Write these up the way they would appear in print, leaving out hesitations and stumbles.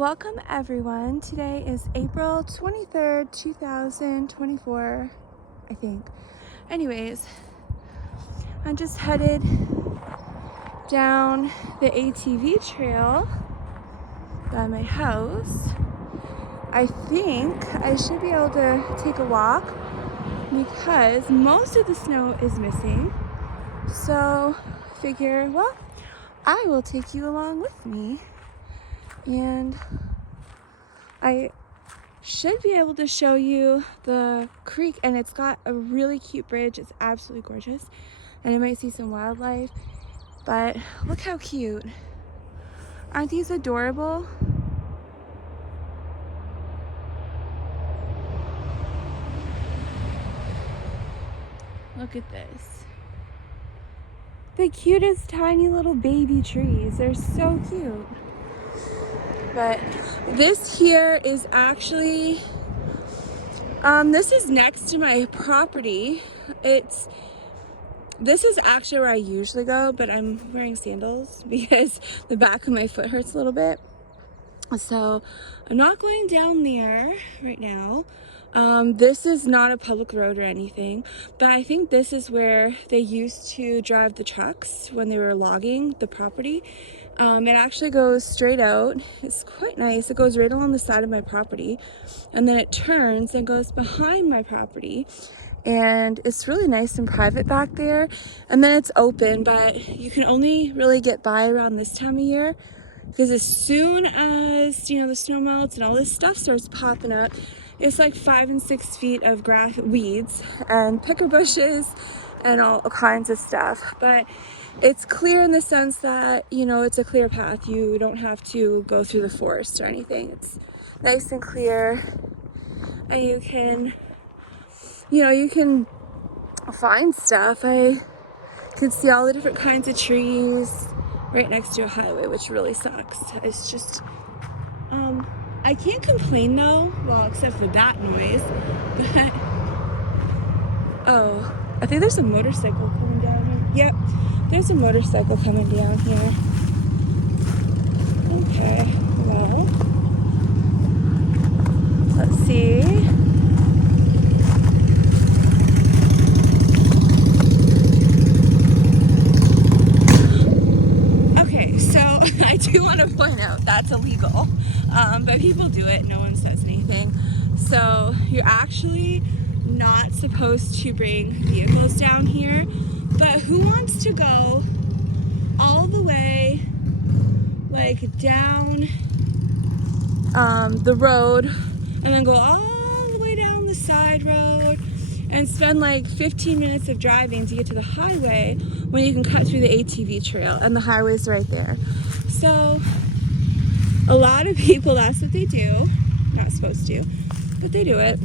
Welcome everyone. Today is April 23rd, 2024, I think. Anyways, I'm just headed down the ATV trail by my house. I think I should be able to take a walk because most of the snow is missing. So I figure, well, I will take you along with me. And I should be able to show you the creek, and it's got a really cute bridge. It's absolutely gorgeous, and I might see some wildlife, but look how cute. Aren't these adorable? Look at this. The cutest tiny little baby trees. They're so cute. But this here is actually, this is next to my property. This is actually where I usually go, but I'm wearing sandals because the back of my foot hurts a little bit. So I'm not going down there right now. This is not a public road or anything, but I think this is where they used to drive the trucks when they were logging the property. It actually goes straight out. It's quite nice. It goes right along the side of my property, and then it turns and goes behind my property. And it's really nice and private back there. And then it's open, but you can only really get by around this time of year, because as soon as, the snow melts and all this stuff starts popping up, it's like 5 and 6 feet of grass, weeds and picker bushes and all kinds of stuff. But it's clear in the sense that, it's a clear path. You don't have to go through the forest or anything. It's nice and clear, and you can find stuff. I can see all the different kinds of trees right next to a highway, which really sucks. It's just, I can't complain though, well, except for that noise, but, oh, I think there's a motorcycle coming down here. Yep, there's a motorcycle coming down here. Okay, well, let's see. I do want to point out that's illegal, but people do it, no one says anything. So you're actually not supposed to bring vehicles down here, but who wants to go all the way down the road and then go all the way down the side road and spend 15 minutes of driving to get to the highway when you can cut through the ATV trail and the highway's right there. So a lot of people, that's what they do. Not supposed to, but they do it.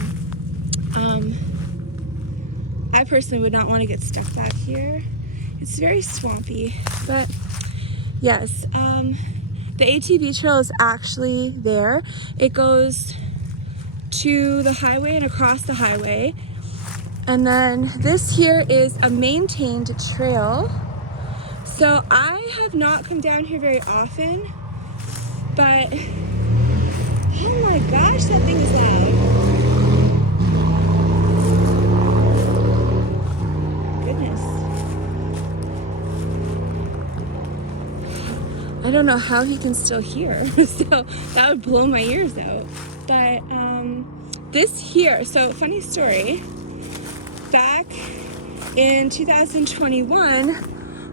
I personally would not want to get stuck back here. It's very swampy, but yes, the ATV trail is actually there. It goes to the highway and across the highway. And then this here is a maintained trail. So I have not come down here very often, but oh my gosh, that thing is loud. Goodness. I don't know how he can still hear, so that would blow my ears out. But this here, so funny story, back in 2021,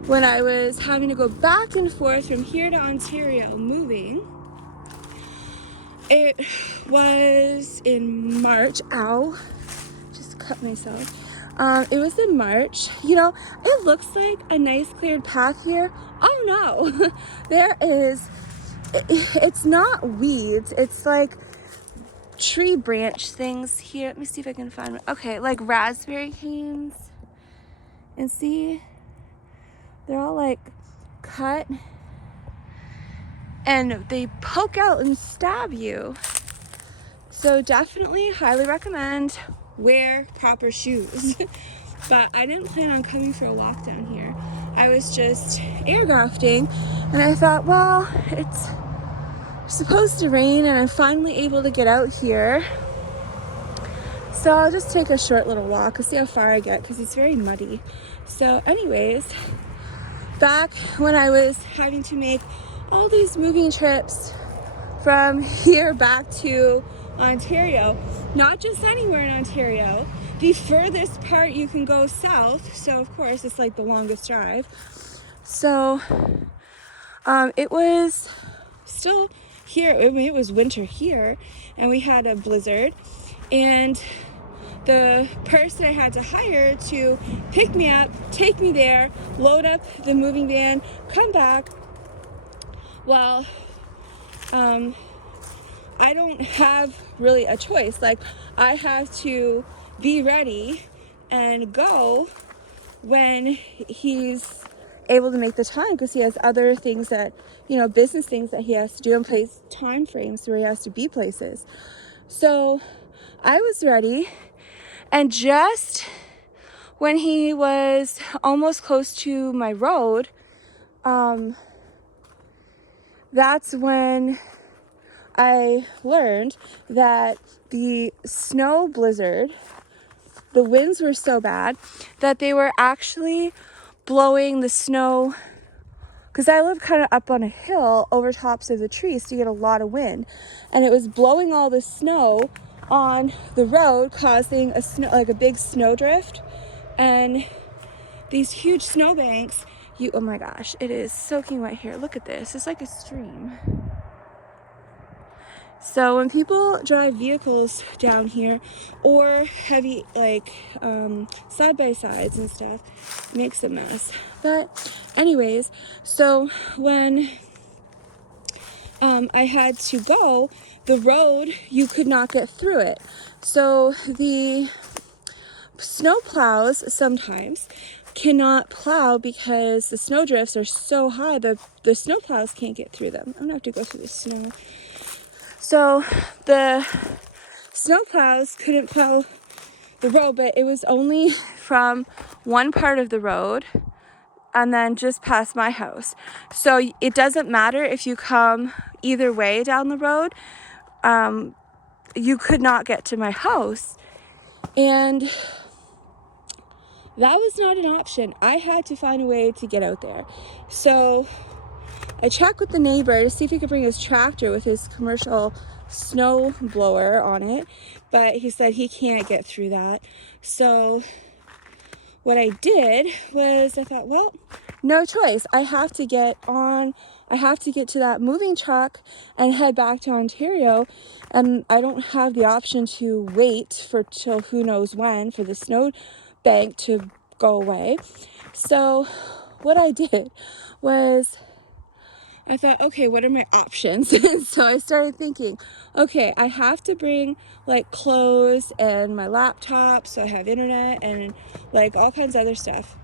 when I was having to go back and forth from here to Ontario moving, it was in March. Ow, just cut myself. It was in March. It looks like a nice cleared path here. Oh no, it's not weeds. It's like tree branch things here. Let me see if I can find one. Okay, like raspberry canes. And see, they're all cut and they poke out and stab you. So definitely highly recommend wear proper shoes. But I didn't plan on coming for a walk down here. I was just air grafting, and I thought, well, it's supposed to rain, and I'm finally able to get out here. So I'll just take a short little walk and see how far I get, because it's very muddy. So anyways, back when I was having to make all these moving trips from here back to Ontario, not just anywhere in Ontario, the furthest part you can go south, so of course it's like the longest drive. So it was still here, I mean, it was winter here, and we had a blizzard, and the person I had to hire to pick me up, take me there, load up the moving van, come back, well, I don't have really a choice. Like, I have to be ready and go when he's able to make the time, because he has other things that, you know, business things that he has to do and place time frames where he has to be places. So I was ready, and just when he was almost close to my road, that's when I learned that the snow blizzard, the winds were so bad that they were actually blowing the snow, because I live kind of up on a hill over tops of the trees, so you get a lot of wind, and it was blowing all the snow on the road, causing a big snowdrift, and these huge snowbanks. Oh my gosh, it is soaking wet here. Look at this. It's like a stream. So when people drive vehicles down here, or heavy, like side-by-sides and stuff, it makes a mess. But anyways, so when I had to go, the road, you could not get through it. So the snow plows sometimes cannot plow because the snow drifts are so high that the snow plows can't get through them. I'm gonna have to go through the snow. So the snow plows couldn't plow the road, but it was only from one part of the road and then just past my house. So it doesn't matter if you come either way down the road. You could not get to my house, and that was not an option. I had to find a way to get out there. So I checked with the neighbor to see if he could bring his tractor with his commercial snow blower on it, but he said he can't get through that. So what I did was I thought, well, no choice. I have to get to that moving truck and head back to Ontario, and I don't have the option to wait till who knows when for the snow bank to go away. So what I did was I thought, okay, what are my options? And so I started thinking, okay, I have to bring like clothes and my laptop, so I have internet and like all kinds of other stuff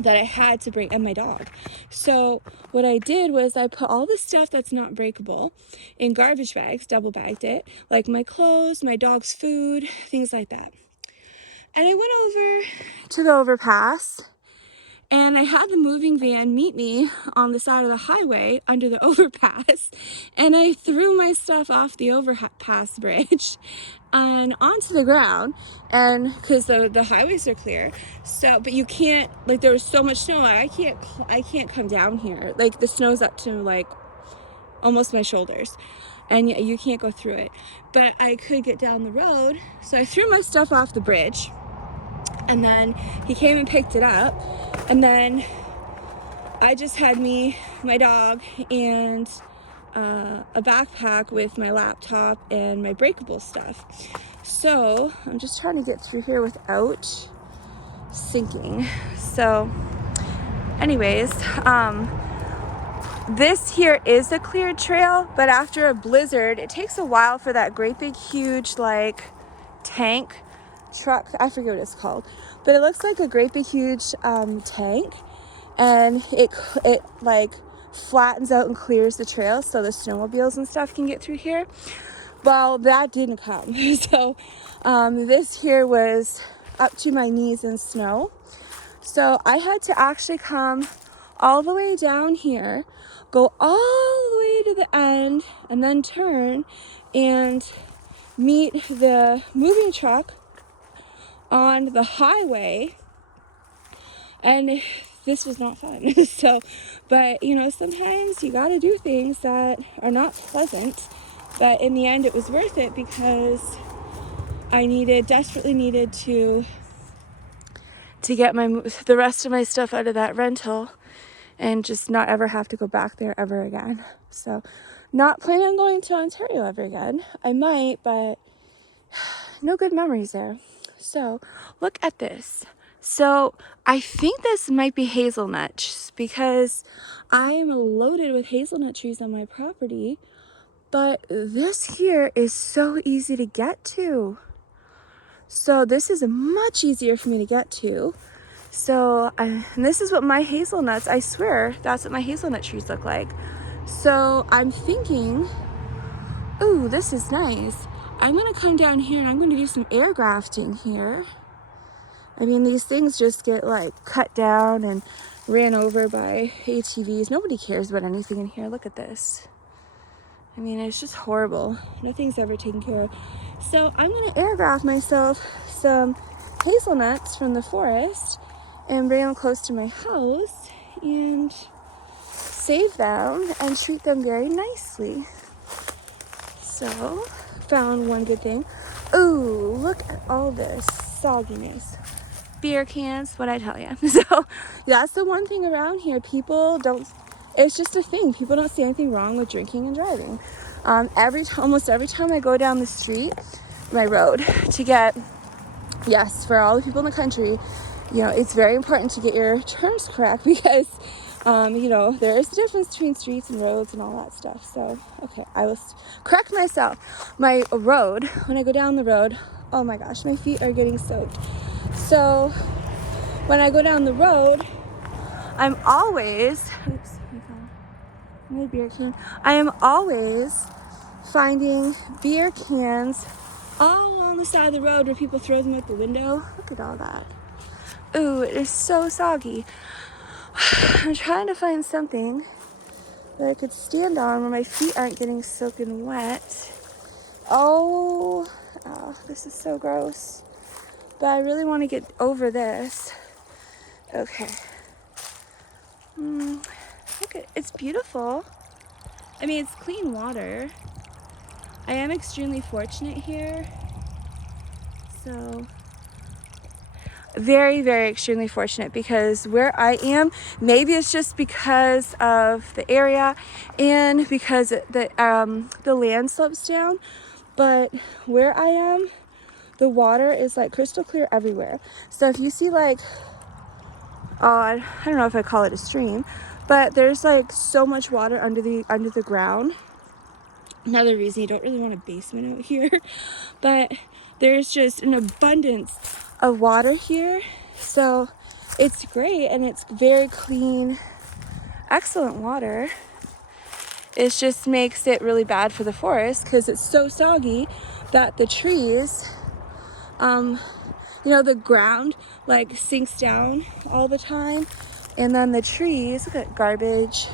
that I had to bring, and my dog. So what I did was I put all the stuff that's not breakable in garbage bags, double bagged it, like my clothes, my dog's food, things like that. And I went over to the overpass, and I had the moving van meet me on the side of the highway under the overpass, and I threw my stuff off the overpass bridge and onto the ground, and because the highways are clear, so but you can't, like, there was so much snow, I can't come down here, like the snow's up to like almost my shoulders, and you can't go through it, but I could get down the road. So I threw my stuff off the bridge, and then he came and picked it up, and then I just had me, my dog, and a backpack with my laptop and my breakable stuff. So I'm just trying to get through here without sinking. So anyways, this here is a cleared trail, but after a blizzard, it takes a while for that great big huge like tank truck, I forget what it's called, but it looks like a great big huge tank, and it like flattens out and clears the trail so the snowmobiles and stuff can get through here. Well, that didn't come. So this here was up to my knees in snow, so I had to actually come all the way down here, go all the way way to the end and then turn and meet the moving truck on the highway. And this was not fun. So, but you know, sometimes you gotta do things that are not pleasant, but in the end it was worth it because I desperately needed to get the rest of my stuff out of that rental and just not ever have to go back there ever again. So not planning on going to Ontario ever again. I might, but no good memories there. So look at this. So I think this might be hazelnuts because I am loaded with hazelnut trees on my property, but this here is so easy to get to. So this is much easier for me to get to. So and this is what my hazelnuts, I swear, that's what my hazelnut trees look like. So I'm thinking, ooh, this is nice. I'm gonna come down here and I'm gonna do some air grafting here. I mean, these things just get like cut down and ran over by ATVs. Nobody cares about anything in here. Look at this. I mean, it's just horrible. Nothing's ever taken care of. So I'm gonna air graft myself some hazelnuts from the forest and bring them close to my house and save them and treat them very nicely. So, found one good thing. Ooh, look at all this sogginess. Beer cans, what'd I tell you? So, that's the one thing around here. People don't, it's just a thing. People don't see anything wrong with drinking and driving. Almost every time I go down the street, my road, to get, yes, for all the people in the country, you know, it's very important to get your terms correct because, you know, there is a difference between streets and roads and all that stuff. So, okay, I will correct myself. My road, when I go down the road, oh my gosh, my feet are getting soaked. So, when I go down the road, I'm always, oops, my beer can. I am always finding beer cans all along the side of the road where people throw them out the window. Look at all that. Ooh, it is so soggy. I'm trying to find something that I could stand on where my feet aren't getting soaking wet. Oh, this is so gross. But I really want to get over this. Okay. Look at, it's beautiful. I mean, it's clean water. I am extremely fortunate here. So, very, very extremely fortunate because where I am, maybe it's just because of the area and because the land slopes down, but where I am, the water is like crystal clear everywhere. So if you see like, I don't know if I call it a stream, but there's like so much water under the ground. Another reason you don't really want a basement out here, but there's just an abundance of water here. So it's great and it's very clean, excellent water. It just makes it really bad for the forest because it's so soggy that the trees, you know, the ground like sinks down all the time. And then the trees, look at garbage.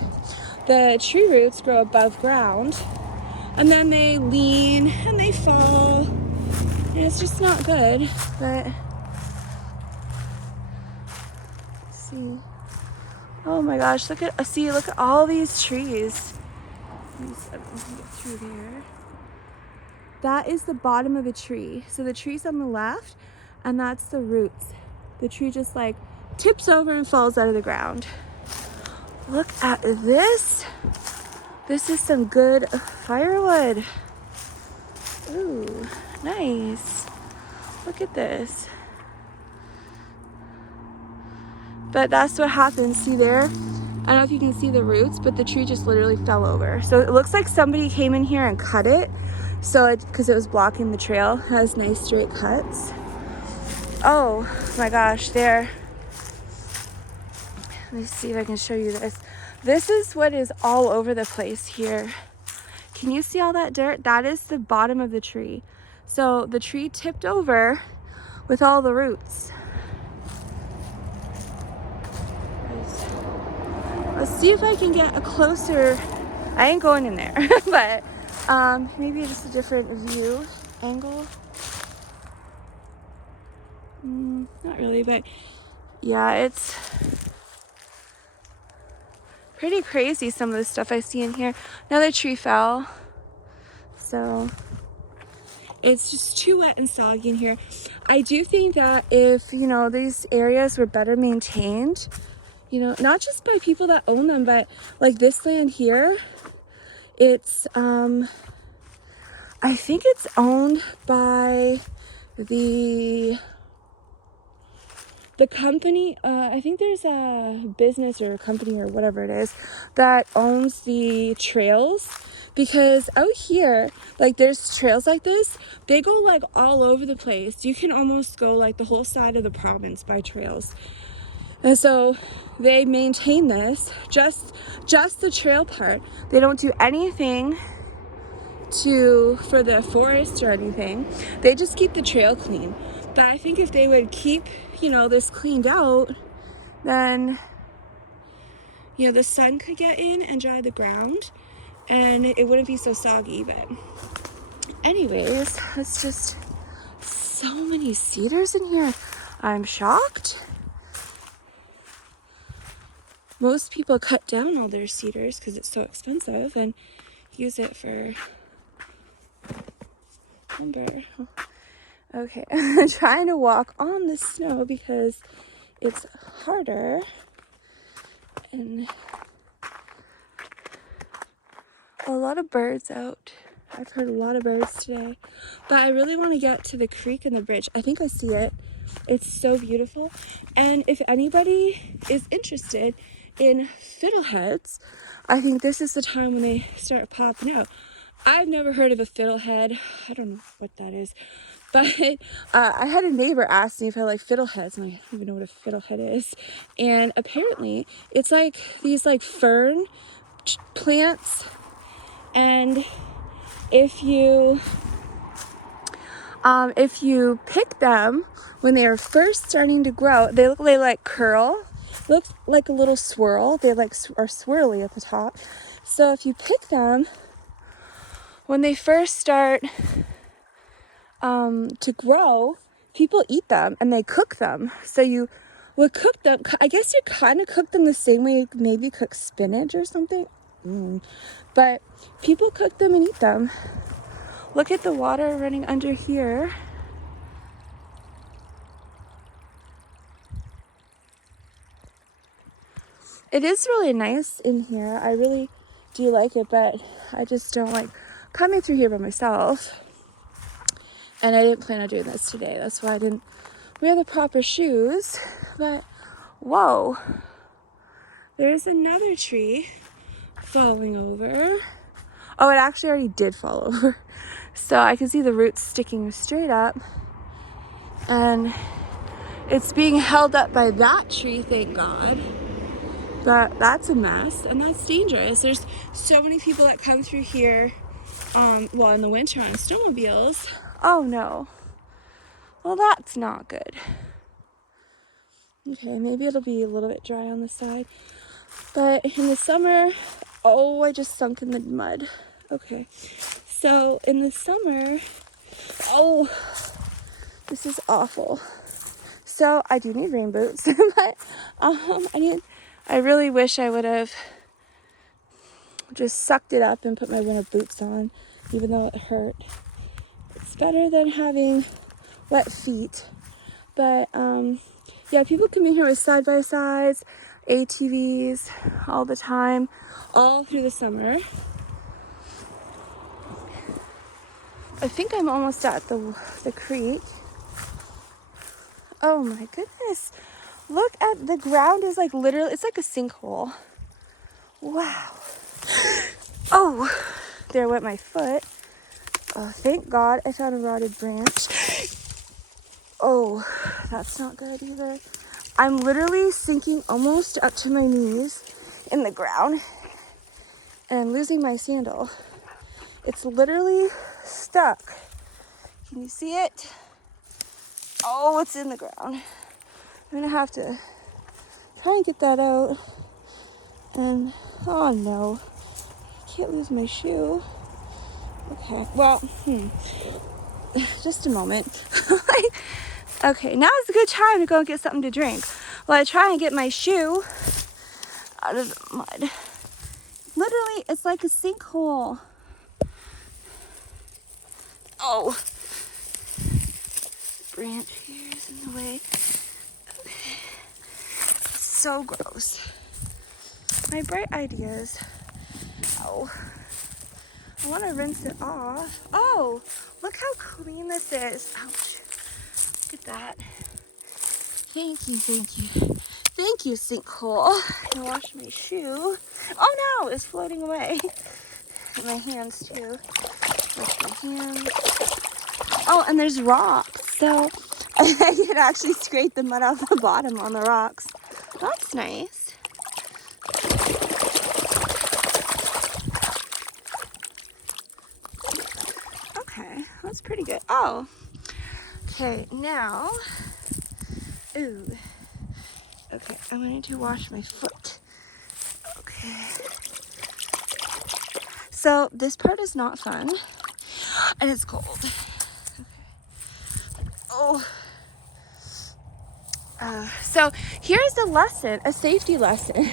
The tree roots grow above ground and then they lean and they fall. And it's just not good, but let's see. Oh my gosh, look at all these trees. Let me see if I can get through there. That is the bottom of the tree. So the tree's on the left, and that's the roots. The tree just like tips over and falls out of the ground. Look at this. This is some good firewood. Ooh, nice. Look at this. But that's what happens. See there? I don't know if you can see the roots, but the tree just literally fell over. So it looks like somebody came in here and cut it. So because it was blocking the trail. It has nice straight cuts. Oh my gosh, there. Let me see if I can show you this. This is what is all over the place here. Can you see all that dirt? That is the bottom of the tree. So the tree tipped over with all the roots. Let's see if I can get a closer I ain't going in there, but maybe just a different view angle. Not really, but yeah, it's pretty crazy some of the stuff I see in here. Another tree fell, so it's just too wet and soggy in here. I do think that if, you know, these areas were better maintained, you know, not just by people that own them, but like this land here, it's I think it's owned by the company. I think there's a business or a company or whatever it is that owns the trails, because out here, like, there's trails like this, they go like all over the place. You can almost go like the whole side of the province by trails. And so they maintain this, just the trail part. They don't do anything for the forest or anything. They just keep the trail clean. But I think if they would keep, you know, this cleaned out, then, you know, the sun could get in and dry the ground and it wouldn't be so soggy. But anyways, it's just so many cedars in here. I'm shocked. Most people cut down all their cedars because it's so expensive and use it for lumber. Okay, I'm trying to walk on the snow because it's harder, and a lot of birds out. I've heard a lot of birds today, but I really want to get to the creek and the bridge. I think I see it. It's so beautiful. And if anybody is interested in fiddleheads, I think this is the time when they start popping out. I've never heard of a fiddlehead. I don't know what that is. But I had a neighbor ask me if I like fiddleheads, and I don't even know what a fiddlehead is. And apparently it's like these like fern plants, and if you pick them when they are first starting to grow, they like curl, look like a little swirl. They like are swirly at the top. So if you pick them when they first start to grow, people eat them and they cook them. So you would cook them. I guess you kind of cook them the same way you maybe cook spinach or something. But people cook them and eat them. Look at the water running under here. It is really nice in here. I really do like it, but I just don't like coming through here by myself. And I didn't plan on doing this today. That's why I didn't wear the proper shoes. But whoa, there's another tree falling over. Oh, it actually already did fall over. So I can see the roots sticking straight up. And it's being held up by that tree, thank God. But that's a mess, and that's dangerous. There's so many people that come through here, well, in the winter on snowmobiles. Oh no. Well, that's not good. Okay, maybe it'll be a little bit dry on the side. But in the summer, oh, I just sunk in the mud. Okay, so in the summer, oh, this is awful. So I do need rain boots, but I really wish I would have just sucked it up and put my winter boots on, even though it hurt. It's better than having wet feet. But yeah, people come in here with side-by-sides, ATVs all the time, all through the summer. I think I'm almost at the creek. Oh my goodness. Look at the ground is like literally, it's like a sinkhole. Wow. Oh, there went my foot. Oh, thank God I found a rotted branch. Oh, that's not good either. I'm literally sinking almost up to my knees in the ground and I'm losing my sandal. It's literally stuck. Can you see it? Oh, it's in the ground. I'm gonna have to try and get that out. And oh no, I can't lose my shoe. Okay, well, just a moment. Okay, now is a good time to go get something to drink while I try and get my shoe out of the mud. Literally, it's like a sinkhole. Oh, branch here is in the way. So gross. My bright ideas. Oh, I want to rinse it off. Oh, look how clean this is. Ouch. Look at that. Thank you, thank you. Thank you, sinkhole. I'm gonna wash my shoe. Oh no, it's floating away. My hands too. Wash my hands. Oh, and there's rocks. So I can actually scrape the mud off the bottom on the rocks. That's nice. Okay, that's pretty good. Oh, okay, now, ooh. Okay, I'm going to wash my foot. Okay. So this part is not fun, and it's cold. Okay. Oh. So here's a lesson, a safety lesson.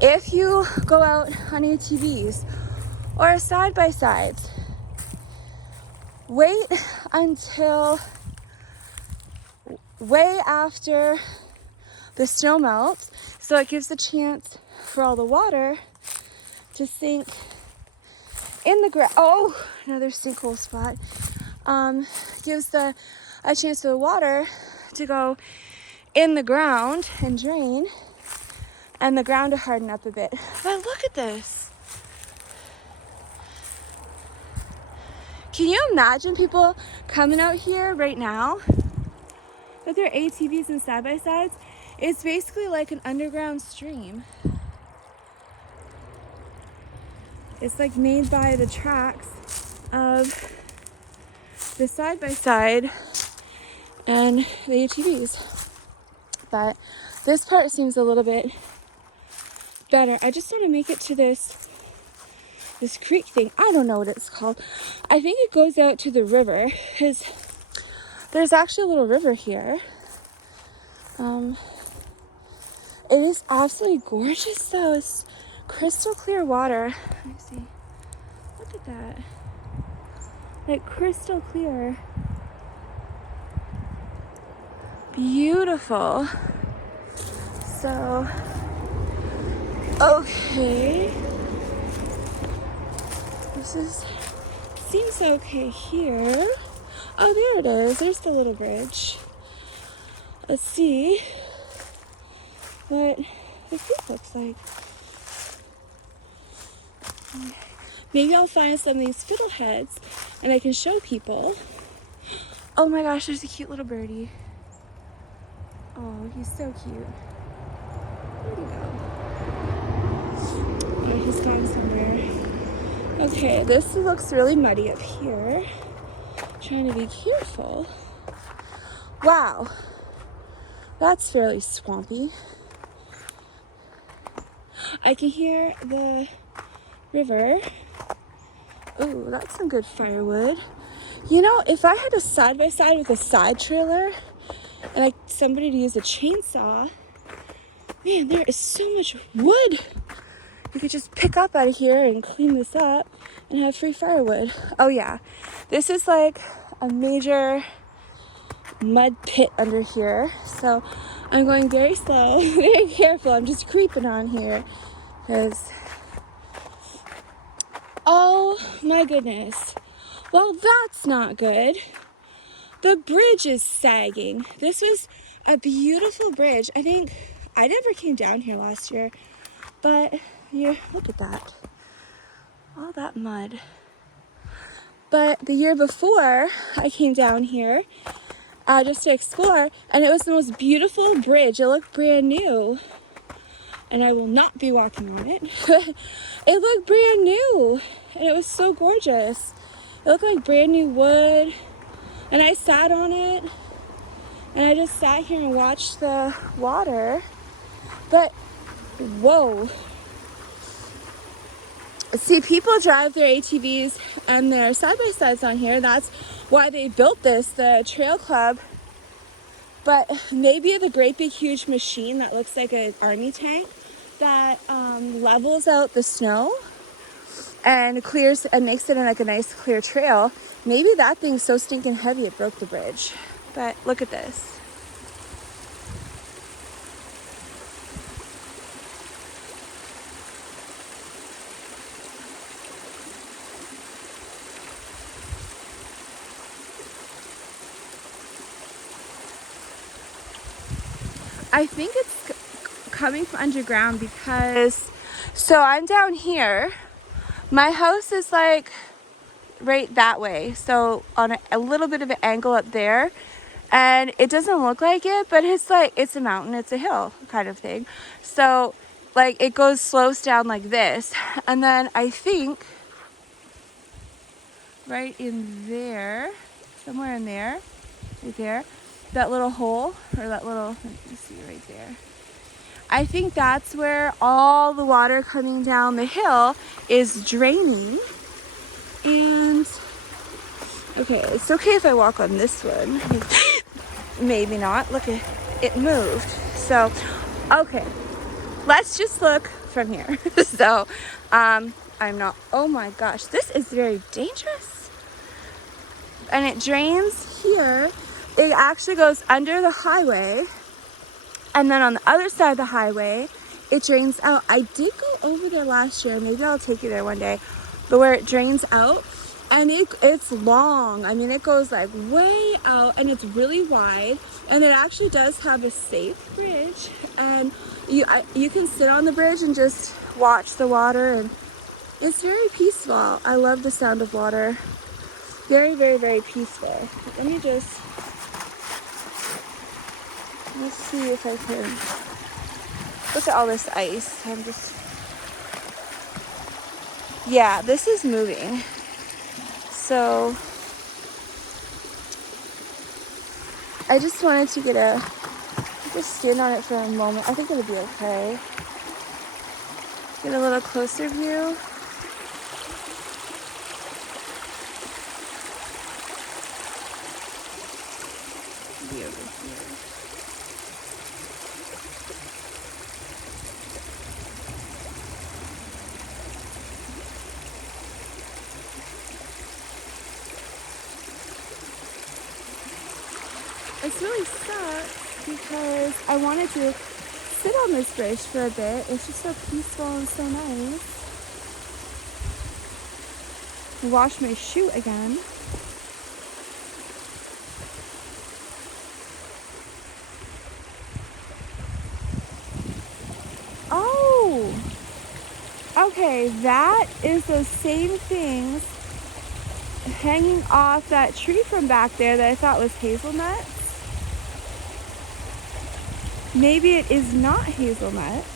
If you go out on ATVs or side-by-sides, wait until way after the snow melts, so it gives a chance for all the water to sink in the ground. Oh, another sinkhole spot. Gives a chance for the water to go in the ground and drain, and the ground to harden up a bit. But look at this. Can you imagine people coming out here right now with their ATVs and side-by-sides? It's basically like an underground stream. It's like made by the tracks of the side-by-side and the ATVs. But this part seems a little bit better. I just want to make it to this creek thing. I don't know what it's called. I think it goes out to the river, because there's actually a little river here. It is absolutely gorgeous though. It's crystal clear water. Let me see. Look at that. Like crystal clear. Beautiful. So, okay. Seems okay here. Oh, there it is. There's the little bridge. Let's see what the creek looks like. Maybe I'll find some of these fiddleheads and I can show people. Oh my gosh, there's a cute little birdie. Oh, he's so cute. Where'd he go? Oh, he's gone somewhere. Okay, this looks really muddy up here. Trying to be careful. Wow, that's fairly swampy. I can hear the river. Ooh, that's some good firewood. You know, if I had a side-by-side with a side trailer and somebody to use a chainsaw, man, there is so much wood. You could just pick up out of here and clean this up and have free firewood. Oh yeah, this is like a major mud pit under here. So I'm going very slow, very careful. I'm just creeping on here because, oh my goodness. Well, that's not good. The bridge is sagging. This was a beautiful bridge. I think I never came down here last year, but yeah, look at that. All that mud. But the year before, I came down here just to explore, and it was the most beautiful bridge. It looked brand new, and I will not be walking on it. It looked brand new, and it was so gorgeous. It looked like brand new wood, and I sat on it, and I just sat here and watched the water. But whoa, see, people drive their ATVs and their side-by-sides on here. That's why they built this, the trail club. But maybe the great big huge machine that looks like an army tank that levels out the snow and clears and makes it in like a nice clear trail. Maybe that thing's so stinking heavy it broke the bridge. But look at this. I think it's coming from underground because, so I'm down here. My house is like right that way. So on a little bit of an angle up there. And it doesn't look like it, but it's like, it's a mountain, it's a hill kind of thing. So like it slopes down like this. And then I think right in there, somewhere in there, right there, that little hole, or that little, let me see right there. I think that's where all the water coming down the hill is draining. And okay, it's okay if I walk on this one. Maybe not. Look, it moved. So, okay, let's just look from here. So, I'm not, oh my gosh, this is very dangerous. And it drains here. It actually goes under the highway. And then on the other side of the highway, it drains out. I did go over there last year. Maybe I'll take you there one day. But where it drains out, and it's long. I mean, it goes like way out, and it's really wide. And it actually does have a safe bridge. And you can sit on the bridge and just watch the water. And it's very peaceful. I love the sound of water. Very, very, very peaceful. Let me just... Let's see if I can look at all this ice. Yeah, this is moving. So I just wanted to just stand on it for a moment. I think it'll be okay. Get a little closer view. Be over here. It's really sucks because I wanted to sit on this bridge for a bit. It's just so peaceful and so nice. Wash my shoe again. Oh! Okay, that is those same things hanging off that tree from back there that I thought was hazelnuts. Maybe it is not hazelnuts.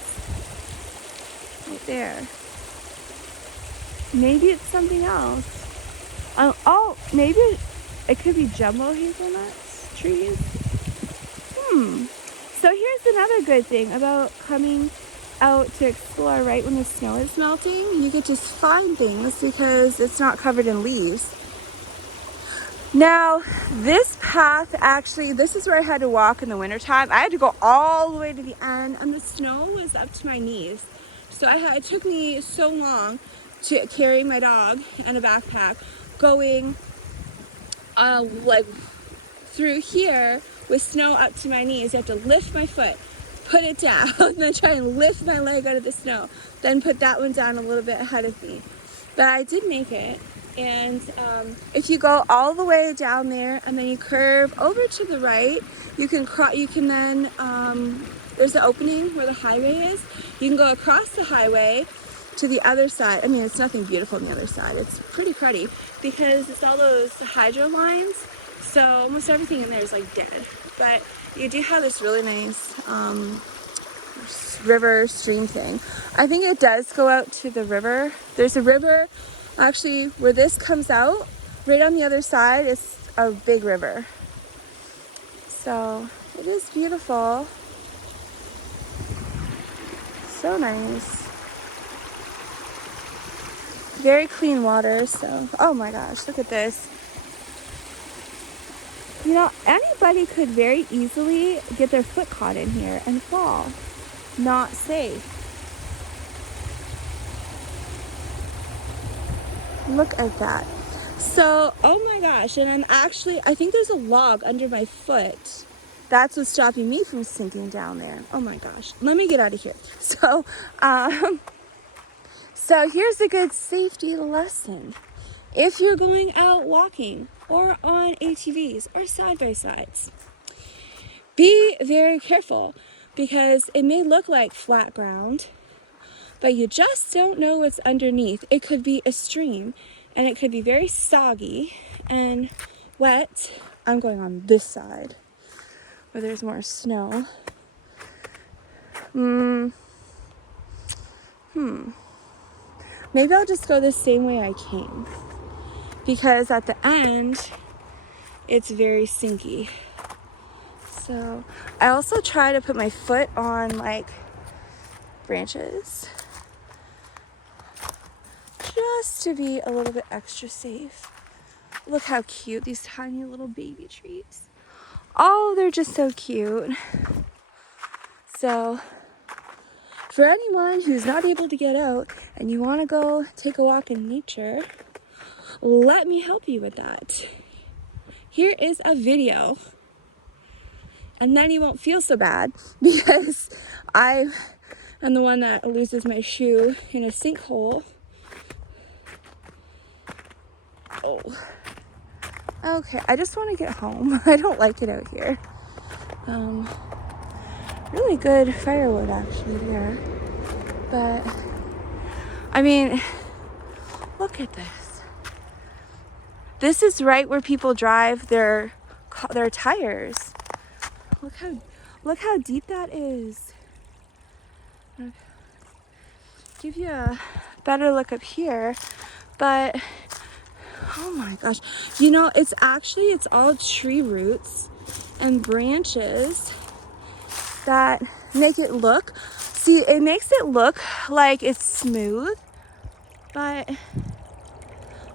Right there. Maybe it's something else. Oh, maybe it could be jumbo hazelnuts trees. So here's another good thing about coming out to explore right when the snow is melting. You could just find things because it's not covered in leaves. Now, this path, actually, this is where I had to walk in the wintertime. I had to go all the way to the end, and the snow was up to my knees. So it took me so long to carry my dog and a backpack going like through here with snow up to my knees. You have to lift my foot, put it down, and then try and lift my leg out of the snow. Then put that one down a little bit ahead of me. But I did make it. And if you go all the way down there and then you curve over to the right, you can then, there's an opening where the highway is. You can go across the highway to the other side. I mean, it's nothing beautiful on the other side. It's pretty cruddy because it's all those hydro lines. So almost everything in there is like dead. But you do have this really nice river stream thing. I think it does go out to the river. There's a river. Actually, where this comes out, right on the other side, is a big river. So, it is beautiful. So nice. very clean water. So, oh my gosh, look at this. You know, anybody could very easily get their foot caught in here and fall. Not safe. Look at that. So, oh my gosh, and I think there's a log under my foot. That's what's stopping me from sinking down there. Oh my gosh. Let me get out of here. So here's a good safety lesson. If you're going out walking or on ATVs or side-by-sides, be very careful because it may look like flat ground, but you just don't know what's underneath. It could be a stream and it could be very soggy and wet. I'm going on this side where there's more snow. Maybe I'll just go the same way I came because at the end it's very sinky. So I also try to put my foot on like branches just to be a little bit extra safe. Look how cute these tiny little baby trees. Oh, they're just so cute. So for anyone who's not able to get out and you want to go take a walk in nature, let me help you with that. Here is a video. And then you won't feel so bad because I am the one that loses my shoe in a sinkhole. Oh. Okay, I just want to get home. I don't like it out here. Really good firewood actually there. But, I mean, look at this. This is right where people drive their tires. Look how deep that is. I'll give you a better look up here, but oh my gosh. You know, it's all tree roots and branches that make it look, it makes it look like it's smooth, but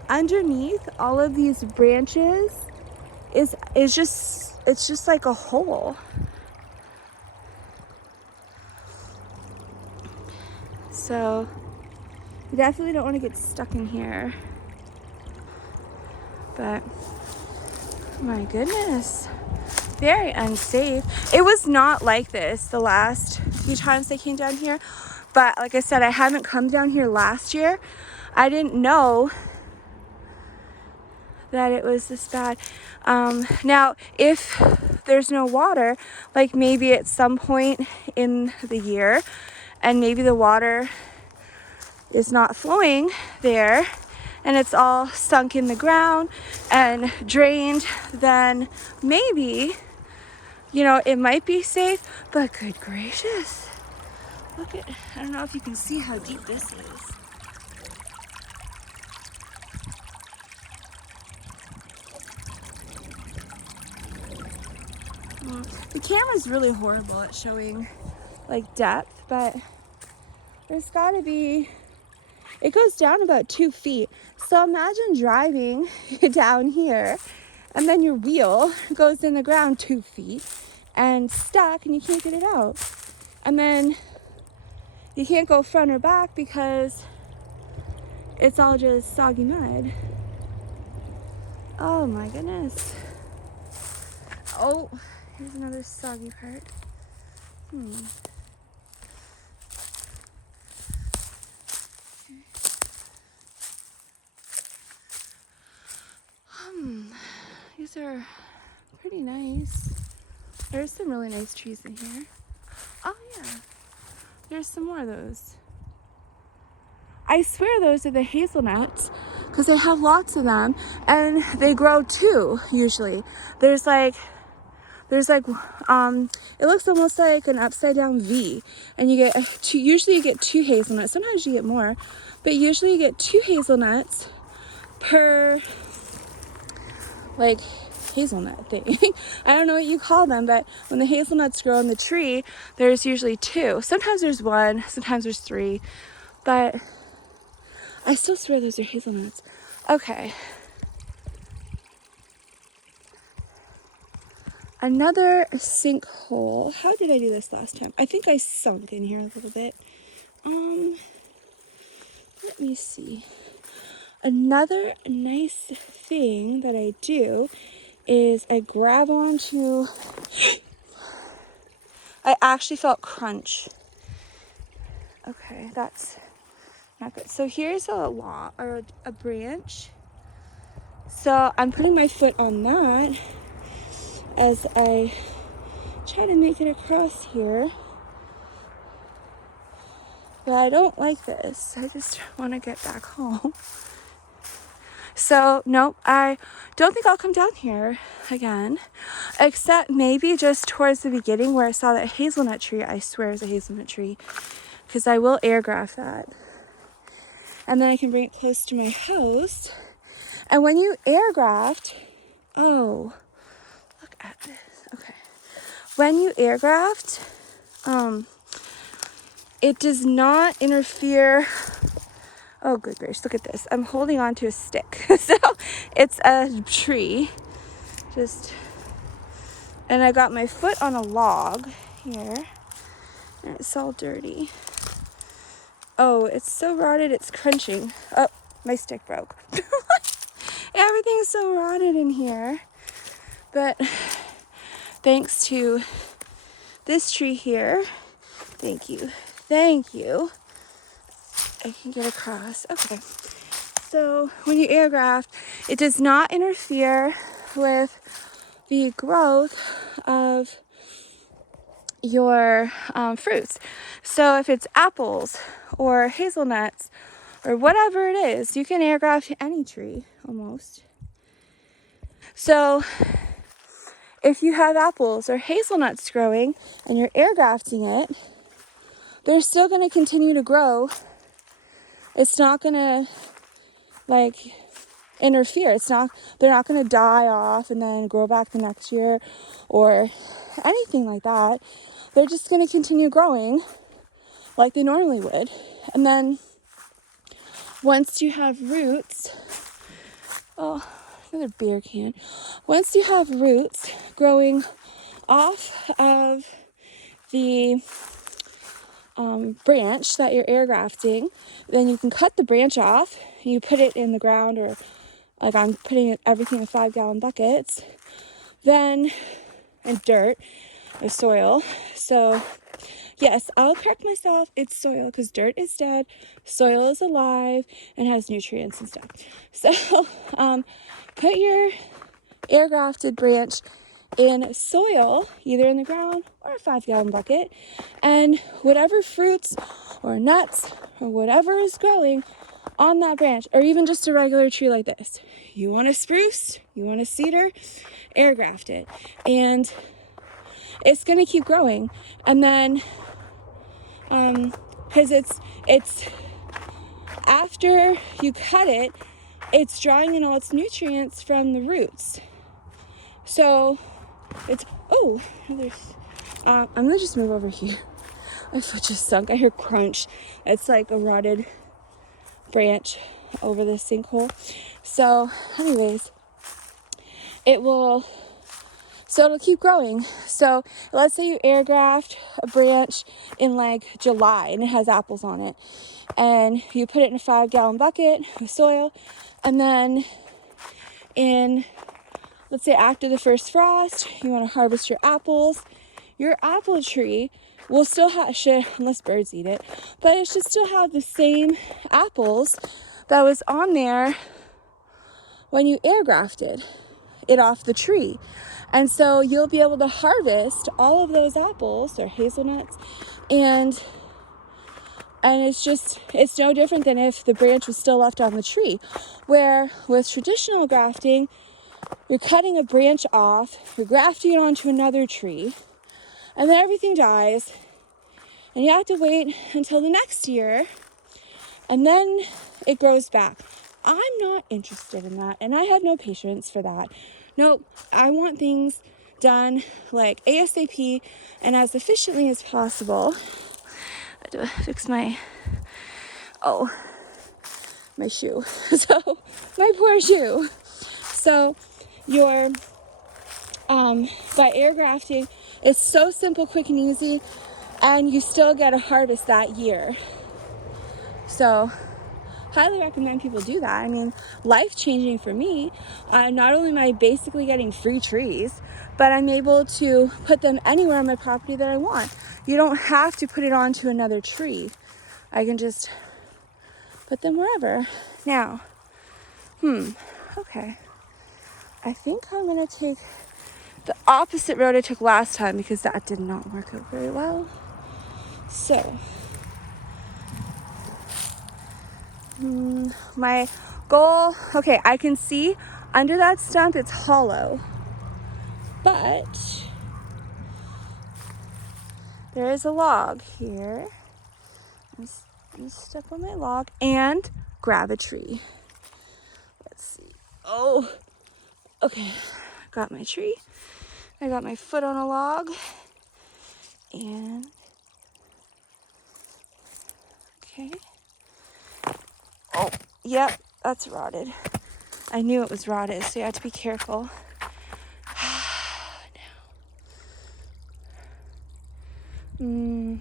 underneath all of these branches it's just like a hole. So you definitely don't want to get stuck in here. But my goodness, very unsafe. It was not like this the last few times I came down here, but like I said, I haven't come down here last year. I didn't know that it was this bad. Now, if there's no water, like maybe at some point in the year, and maybe the water is not flowing there, and it's all sunk in the ground and drained, then maybe, you know, it might be safe, but good gracious. Look at, I don't know if you can see how deep this is. The camera's really horrible at showing like depth, but there's gotta be, it goes down about 2 feet. So imagine driving down here and then your wheel goes in the ground 2 feet and stuck and you can't get it out. And then you can't go front or back because it's all just soggy mud. Oh my goodness. Oh, here's another soggy part. These are pretty nice. There's some really nice trees in here. Oh yeah, there's some more of those. I swear those are the hazelnuts because I have lots of them and they grow two usually. There's like, it looks almost like an upside down V, and you get usually you get 2 hazelnuts. Sometimes you get more, but usually you get 2 hazelnuts per like hazelnut thing. I don't know what you call them, but when the hazelnuts grow on the tree, there's usually 2. Sometimes there's 1, sometimes there's 3, but I still swear those are hazelnuts. Okay. Another sinkhole. How did I do this last time? I think I sunk in here a little bit. Let me see. Another nice thing that I do is I grab onto, I actually felt crunch. Okay, that's not good. So here's a log or a branch. So I'm putting my foot on that as I try to make it across here. But I don't like this. I just want to get back home. So, nope, I don't think I'll come down here again, except maybe just towards the beginning where I saw that hazelnut tree. I swear is a hazelnut tree, because I will air graft that. And then I can bring it close to my house. And when you air graft, oh, look at this. Okay. When you air graft, it does not interfere. Oh, good gracious, look at this. I'm holding on to a stick. So it's a tree. And I got my foot on a log here. And it's all dirty. Oh, it's so rotted, it's crunching. Oh, my stick broke. Everything's so rotted in here. But thanks to this tree here, thank you, I can get across. Okay. So when you air graft, it does not interfere with the growth of your fruits. So if it's apples or hazelnuts or whatever it is, you can air graft any tree almost. So if you have apples or hazelnuts growing and you're air grafting it, they're still going to continue to grow. It's not going to interfere. They're not going to die off and then grow back the next year or anything like that. They're just going to continue growing like they normally would. And then once you have roots, oh, another beer can. Once you have roots growing off of the branch that you're air grafting, then you can cut the branch off. You put it in the ground, or like I'm putting everything in 5-gallon buckets, and dirt or soil. So yes, I'll correct myself. It's soil because dirt is dead, soil is alive and has nutrients and stuff. So put your air grafted branch in soil, either in the ground or a 5-gallon bucket, and whatever fruits or nuts or whatever is growing on that branch, or even just a regular tree like this, you want a spruce, you want a cedar, air graft it, and it's going to keep growing. And then because it's after you cut it, it's drawing in all its nutrients from the roots. So it's, I'm gonna just move over here. My foot just sunk. I hear crunch. It's like a rotted branch over the sinkhole. So anyways, it'll keep growing. So let's say you air graft a branch in like July and it has apples on it, and you put it in a 5-gallon bucket with soil, and then let's say after the first frost, you want to harvest your apples. Your apple tree will still unless birds eat it, but it should still have the same apples that was on there when you air grafted it off the tree. And so you'll be able to harvest all of those apples or hazelnuts, and it's no different than if the branch was still left on the tree, where with traditional grafting, you're cutting a branch off, you're grafting it onto another tree, and then everything dies, and you have to wait until the next year, and then it grows back. I'm not interested in that, and I have no patience for that. Nope, I want things done like ASAP and as efficiently as possible. I have to fix my, my shoe. So, my poor shoe. So, by air grafting, it's so simple, quick, and easy, and you still get a harvest that year. So, highly recommend people do that. I mean, life-changing for me. Not only am I basically getting free trees, but I'm able to put them anywhere on my property that I want. You don't have to put it onto another tree. I can just put them wherever. Now, okay. I think I'm gonna take the opposite road I took last time because that did not work out very well. So, my goal, okay, I can see under that stump it's hollow, but there is a log here. Let me step on my log and grab a tree. Let's see. Oh, okay, got my tree. I got my foot on a log, and okay. Oh, yep, that's rotted. I knew it was rotted, so you have to be careful. Now,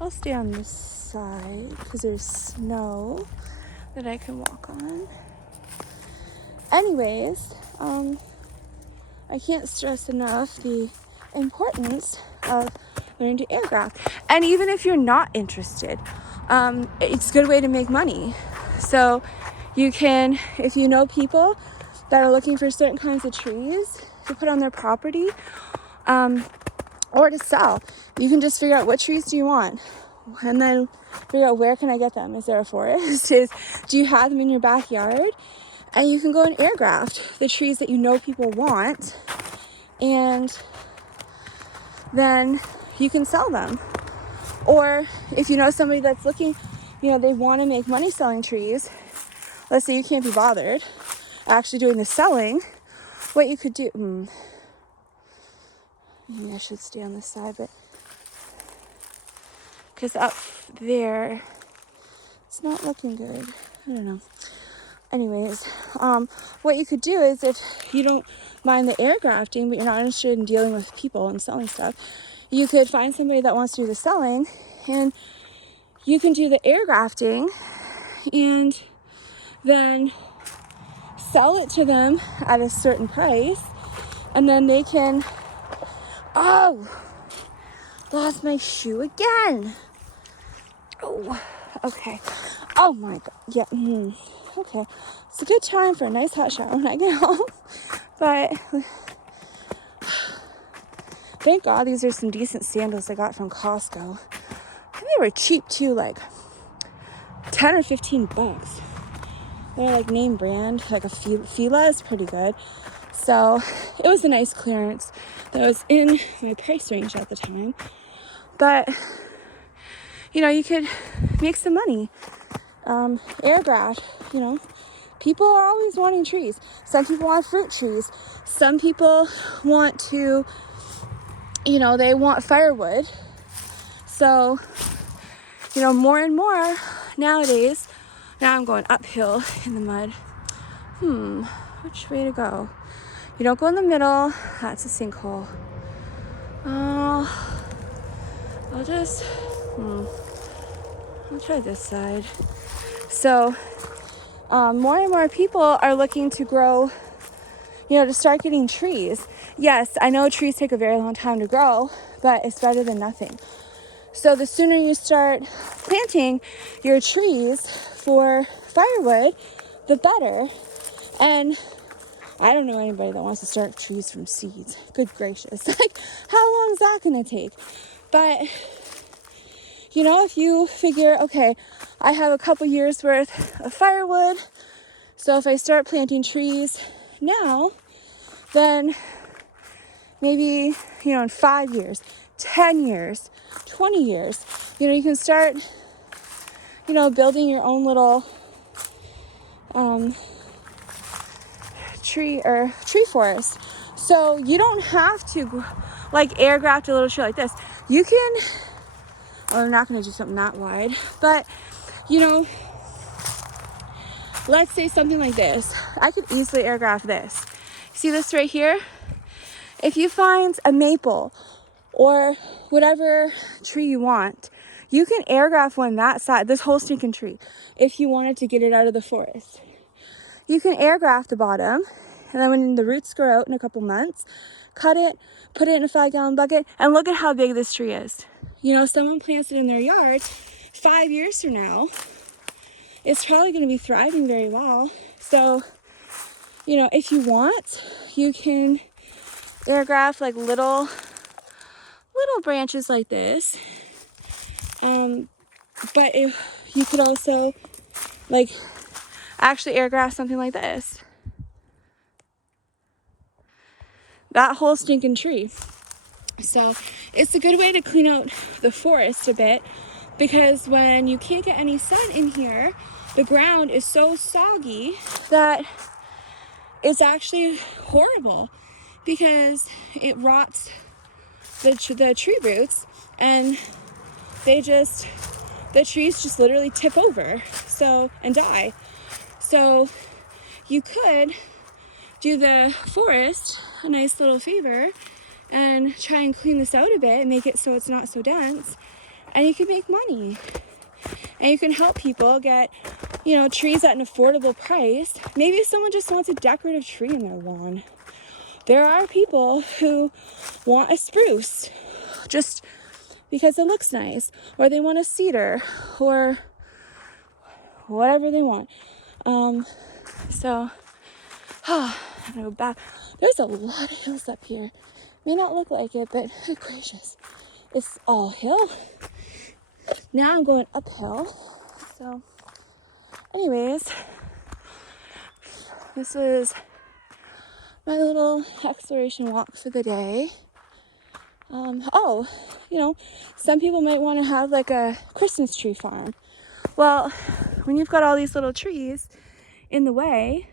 I'll stay on this side because there's snow that I can walk on. Anyways, I can't stress enough the importance of learning to air graft. And even if you're not interested, it's a good way to make money. So you can, if you know people that are looking for certain kinds of trees to put on their property, or to sell, you can just figure out what trees do you want, and then figure out where can I get them. Is there a forest? Do you have them in your backyard? And you can go and air graft the trees that you know people want, and then you can sell them. Or if you know somebody that's looking, they want to make money selling trees. Let's say you can't be bothered actually doing the selling. What you could do, maybe I should stay on this side, but because up there it's not looking good. I don't know. Anyways, what you could do is, if you don't mind the air grafting, but you're not interested in dealing with people and selling stuff, you could find somebody that wants to do the selling, and you can do the air grafting and then sell it to them at a certain price, and then they can, lost my shoe again. Oh, okay. Oh my God. Yeah. Okay. It's a good time for a nice hot shower when I get home. But thank God these are some decent sandals I got from Costco. And they were cheap too, like 10 or 15 bucks. They're like name brand, like a Fila is pretty good. So it was a nice clearance that was in my price range at the time. But you could make some money. Air graft, people are always wanting trees. Some people want fruit trees. Some people want to, they want firewood. So, more and more nowadays. Now I'm going uphill in the mud. Which way to go? You don't go in the middle. That's a sinkhole. I'll try this side. So, more and more people are looking to grow, to start getting trees. Yes, I know trees take a very long time to grow, but it's better than nothing. So the sooner you start planting your trees for firewood, the better. And I don't know anybody that wants to start trees from seeds. Good gracious. Like, how long is that going to take? But, if you figure, okay, I have a couple years worth of firewood, so if I start planting trees now, then maybe, in 5 years, 10 years, 20 years, you can start, building your own little tree forest. So you don't have to air graft a little tree like this. You can, I'm not going to do something that wide, but let's say something like this. I could easily air graft this. See this right here? If you find a maple or whatever tree you want, you can air graft one that side, this whole stinking tree, if you wanted to get it out of the forest. You can air graft the bottom, and then when the roots grow out in a couple months, cut it, put it in a 5-gallon bucket, and look at how big this tree is. You know, someone plants it in their yard, 5 years from now, it's probably going to be thriving very well. So, you know, if you want, you can air graft like little branches like this. But if you could also like actually air graft something like this. That whole stinking tree. So it's a good way to clean out the forest a bit, because when you can't get any sun in here, the ground is so soggy that it's actually horrible, because it rots the tree roots, and the trees just literally tip over and die. So you could do the forest a nice little favor and try and clean this out a bit and make it so it's not so dense, and you can make money, and you can help people get, you know, trees at an affordable price. Maybe someone just wants a decorative tree in their lawn. There are people who want a spruce just because it looks nice, or they want a cedar, or whatever they want. So I'm gonna go back. There's a lot of hills up here. May not look like it, but good gracious, it's all hill. Now I'm going uphill. So anyways, this is my little exploration walk for the day. You know, some people might want to have like a Christmas tree farm. Well, when you've got all these little trees in the way,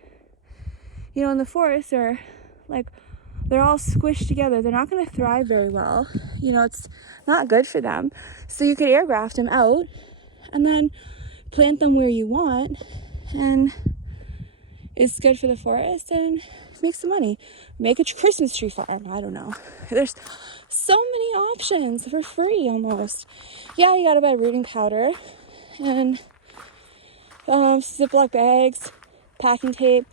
you know, in the forest, or like they're all squished together, they're not going to thrive very well. You know, it's not good for them. So you could air graft them out and then plant them where you want, and it's good for the forest and make some money. Make a Christmas tree farm. I don't know. There's so many options for free almost. Yeah, you gotta buy rooting powder and Ziploc bags, packing tape,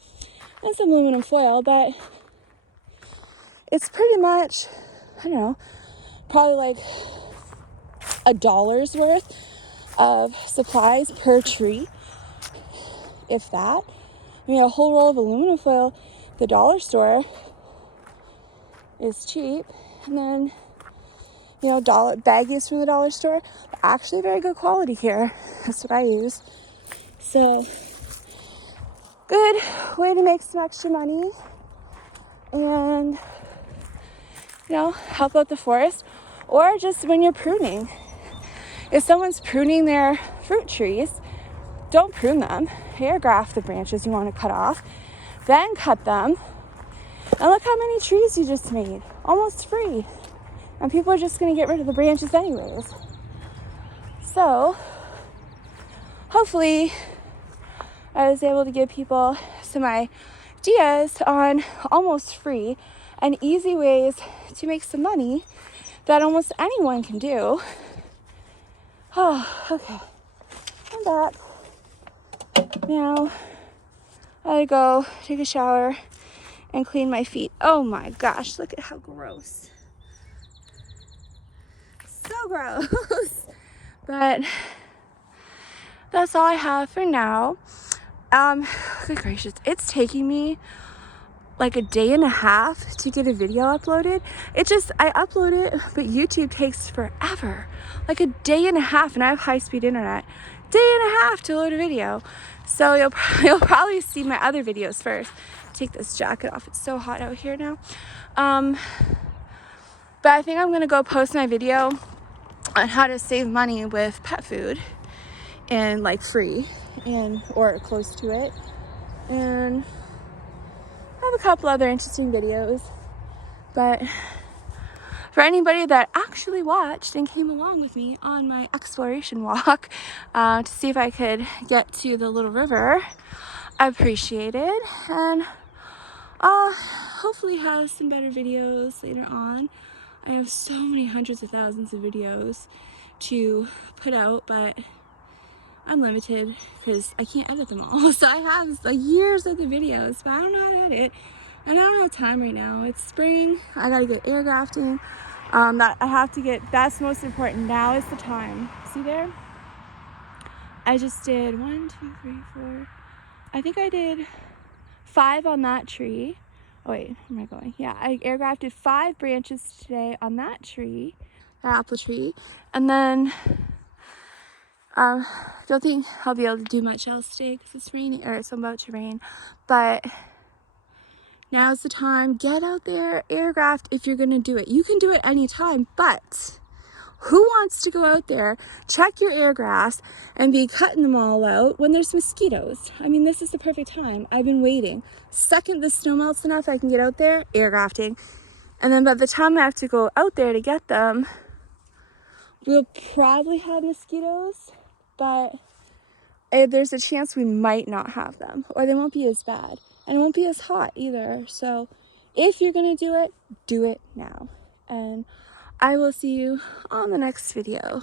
and some aluminum foil, but it's pretty much, I don't know, probably like $1's worth of supplies per tree, if that. I mean, a whole roll of aluminum foil, the dollar store is cheap, and then, you know, baggies from the dollar store, actually very good quality here. That's what I use. So, good way to make some extra money and, you know, help out the forest. Or just when you're pruning, if someone's pruning their fruit trees, don't prune them. Air graft the branches you want to cut off, then cut them, and look how many trees you just made, almost free. And people are just going to get rid of the branches anyways. So hopefully I was able to give people some ideas on almost free and easy ways to make some money that almost anyone can do. Oh, okay. I'm back. Now I go take a shower and clean my feet. Oh my gosh, look at how gross. So gross. But that's all I have for now. Good gracious, it's taking me like a day and a half to get a video uploaded. I upload it, but YouTube takes forever. Like a day and a half, and I have high-speed internet. Day and a half to load a video. So you'll probably see my other videos first. Take this jacket off, it's so hot out here now. But I think I'm gonna go post my video on how to save money with pet food, and like free, or close to it, and I have a couple other interesting videos. But for anybody that actually watched and came along with me on my exploration walk to see if I could get to the little river, appreciated, and hopefully have some better videos later on. I have so many hundreds of thousands of videos to put out, but I'm limited because I can't edit them all. So I have like years of the videos, but I don't know how to edit, and I don't have time right now. It's spring. I gotta get air grafting. That's most important. Now is the time. See there? I just did 1, 2, 3, 4. I think I did 5 on that tree. Oh wait, where am I going? Yeah, I air grafted 5 branches today on that tree, that apple tree, and then don't think I'll be able to do much else today because it's raining, or it's about to rain. But now's the time. Get out there, air graft if you're gonna do it. You can do it anytime, but who wants to go out there, check your air grass, and be cutting them all out when there's mosquitoes? I mean, this is the perfect time. I've been waiting. Second the snow melts enough, I can get out there, air grafting. And then by the time I have to go out there to get them, we'll probably have mosquitoes, but there's a chance we might not have them, or they won't be as bad, and it won't be as hot either. So if you're gonna do it now. And I will see you on the next video.